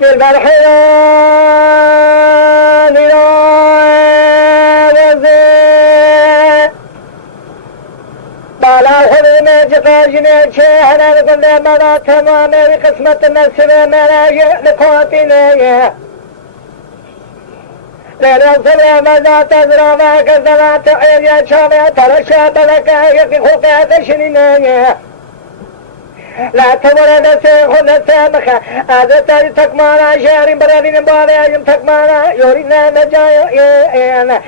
بالبرحيان وزي بالا خذي ما جفاجني شهنا لكل ما تمامي بقسمة النسبة مراجع لقوتنا ليلة صبح ماذا تزرع ما كذبت تعير يا شامع ترى شاب لك يقف تشنينا لا تمر نسيخ نسامخ هذا تاري تكمانا شهر برادين باري أجم تكمانا يورينا نجايا إيانا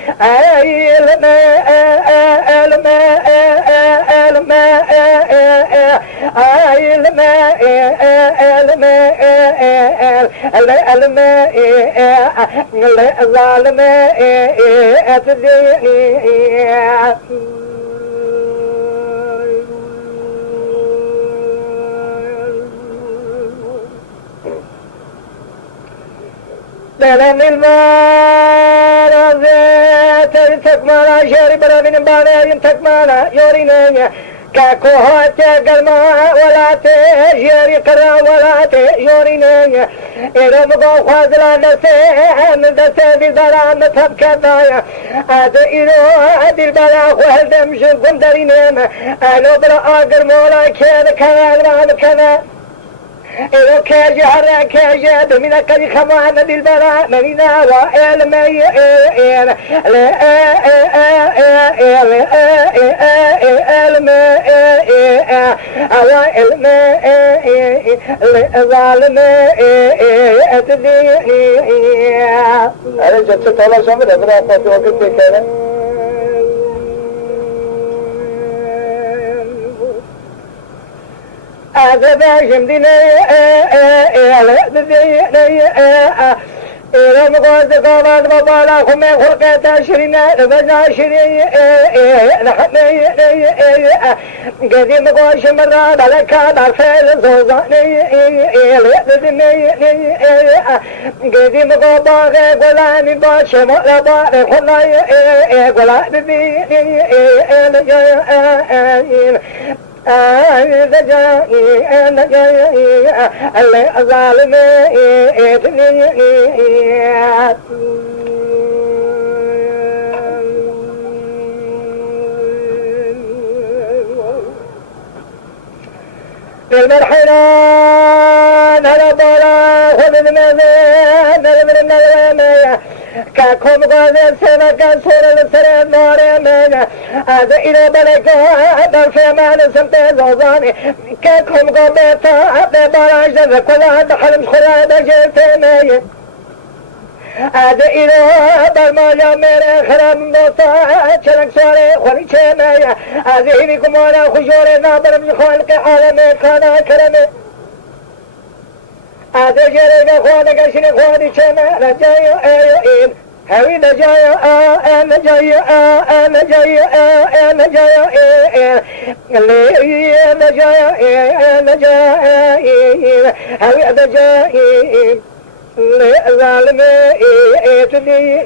دلم المال زيت تكمالا شهر برادين باري أجم تكمانا يورينا كاكوهات قلما ولا تجري قرا ولا تجورينا إذا مقام خازلا نسيحن دسي بالبلا نتب كذايا هذا إلو بالبلا خوال دمش قندرينا أنو بلا آقر مولا كذا كذا كذا إذا كاجي حرا كاجي دمنا كذي خمانا بالبلا مننا وإل ميئين अरे जब से थोड़ा सा मेरे बड़ा पापी होके देखे ना هذا باجم ديني إلى مقاصد قوات مبالا خمي خلقات عشرين لبنا عشرين لحمي قديم قوش مرة بلكا بالفعل زوزاني قديم قوباغي قلاني باش مقلبا خلاي قلاني بي إذا جاءني أنا جاءني اللي ظالمي المرحلان هلا بولا خذ المذين المذين كاكم غازل سمكا سورة السرين نوري مينا هذا إلى بلكا برفي مال سمتي زوزاني كاكم غبيتا عبد براج ذا كلها دحلم خلا بجيتي مينا هذا إلى برماجا ميري خرام دوتا چلنك سوري خولي چه مينا هذا إليكم وانا خجوري نابر من خالق عالمي كانا كرمي هذا جريك خوانك شني خواني چه رجايا ايوين هوي نجايا انا جايا انا جايا انا جايا اللي نجايا انا جايا هوي نجايا اللي ظالمي اتلي